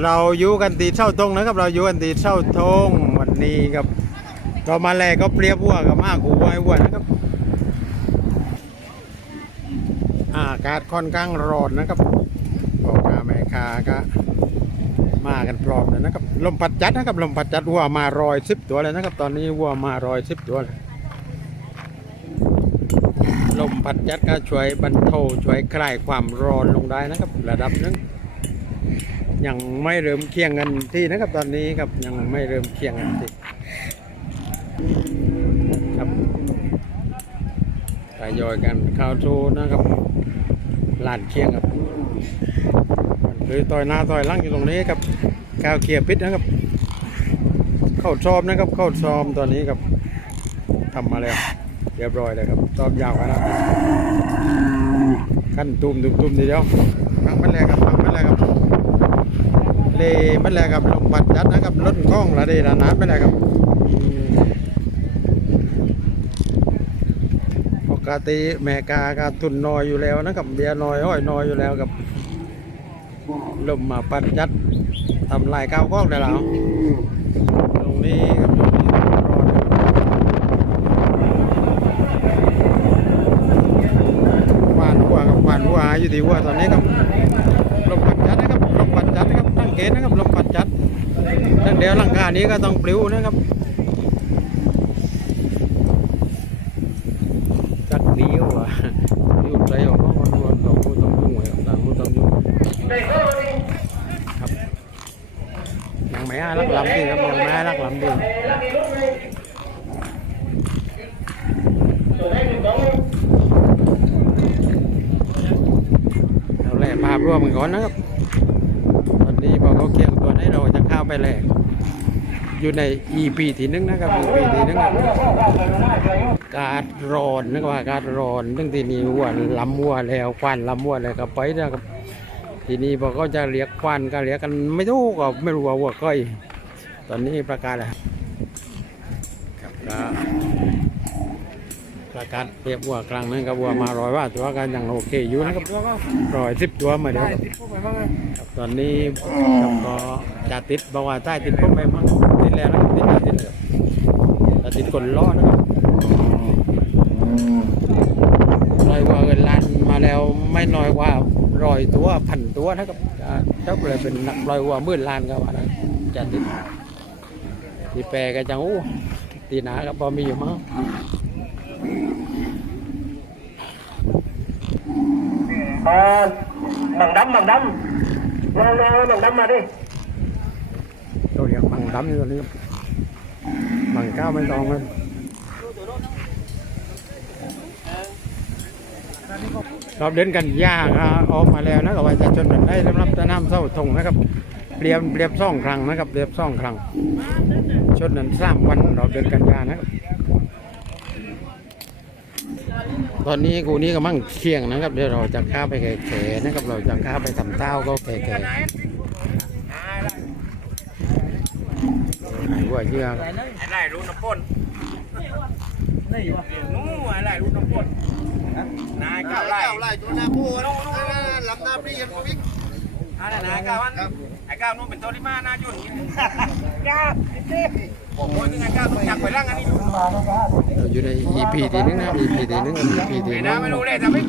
เราอยู่กันตีเช่าทงนะครับ เราอยู่กันตีเช่าทงวันนี้ครับ เรามาแลก็เปรียบวัวกับมากกูไว้วัวนะครับอากาศค่อนข้างร้อนนะครับพ่อค้าแม่ค้าก็มากันพร้อมเลยนะครับลมพัดจัดนะครับลมพัดจัดวัวมารอยสิบตัวเลยนะครับ ตอนนี้วัวมารอยสิบตัวเลยลมพัดจัดก็ช่วยบรรเทาช่วยคลายความร้อนลงได้นะครับ ระดับหนึง ยังไม่เริ่มเคียงกันที่นะครับตอนนี้ครับยังไม่เริ่มเคียงกันที่ครับทยอยกันเข้าสู่นะครับลานเคียงครับคือต่อยหน้าต่อยหลังอยู่ตรงนี้ครับก้าวเกียร์ปิดนะครับ เข้าซ้อมนะครับ เข้าซ้อมตอนนี้ครับทำมาแล้วเรียบร้อยเลยครับตอบยาวขนาดนี้ขั้นตุ่มตุ่มตุ่มทีเดียวฟังมันแรกครับฟังมันแรกครับ เลมันแรกครับลงบัดยัดนะครับรถคล้องระเดระนาดไปเลยครับปกติแม่กากาทุนน้อยอยู่แล้วนะครับเบียน้อยอ้อยน้อยอยู่แล้วครับลมมาปัดยัดทำลายก้าวกล้องได้แล้วตรงนี้ครับอดนะควานหัวครับวานหัวอยู่ที่หัวตอนนี้ครับลมปัดจัดนะครับลมปัด จัดนะครับตั้งเกณฑ์นะครับลมปัดจัดตั้งเดียวหลังคานี้ก็ต้องปลิวนะครับ จัดเดียวอะยู่ใจออกมาวันวนต้องต้องยุ่งเลยต่างต้องยุ่งครับยังไม่ให้รักลำดีครับยังไม่ห้รักลำดีเราแล่ภาพรวมกันก่อนนะครับ เขาเคียงตัวให้เราจะเข้าไปแลกอยู่ใน EP ที่นึงนะครับ EP ที่นึงครับการร้อนนึกว่าการร้อนตั้งที่นี่วัวลำวัวแล้วควันลำวัวแล้วก็ไปนะครับทีนี้พอเขาจะเรียกควันก็เรียกกันไม่ถูกก็ไม่รู้ว่าวัวก้อยตอนนี้ประกาศอะไรครับก็ ประกาศเรียบวัวกลางนั้นกับวัวมาร้อยว่าตัวกันยังโอเคอยู่นะครับร้อยสิบตัวมาเดียวครับครับตอนนี้ครับก็จะติดบอกว่าใต้ติดพวกไปมั่งติดแล้วนะครับติดแล้วติดแล้วแต่ติดคนล้อนะครับลอยกว่าเงินล้านมาแล้วไม่น้อยกว่าร้อยตัวพันตัวนะครับจะเจ้าเลยเป็นนักลอยกว่าหมื่นล้านก็ว่านะจะติดที่แปรก็จังอู้ตีหนาก็พอมีอยู่มั้ง à, bằng đấm bằng đấm lo lo bằng đấm mà đi เรียกบังดำอยู่ตอนนี้บังก้าวไม่ต้องเลยรอบเดินกันยากอออกมาแล้วนะกับประชาชนแบบได้สำหรับจะน้ำเศร้าทงนะครับเปรียบเปรียบซ่องครั้งนะครับเปรียบซ่องครั้งชนนั้นสามวันเราเดินกันยานะครับ ตอนนี้กูนี้ก็มั่งเคียงนะครับ เดี๋ยวเราจะข้าไปแก่ๆนะครับ เราจะข้าไปทำเต้าก็แก่ๆไหนว่าเยื่อครับอะไรรู้น้ำพ่นนู้อะไรรู้น้ำพ่นนายเก้าวไล่ไล่ตัวหน้าพูนู้นลำหน้าพี่ยันพวิก อะไรนายก้าวอันไอ้ก้าวนู้นเป็นตัวที่มาหน้าจุนก้าวผมว่าถึงไอ้ก้าวต้องจับไปร่างอันนี้เราอยู่ใน EP ที่หนึงนะครับ EP ที่หนึงกับ EP ที่หไอ้นึน้างไม่รู้เลยแต่ไม่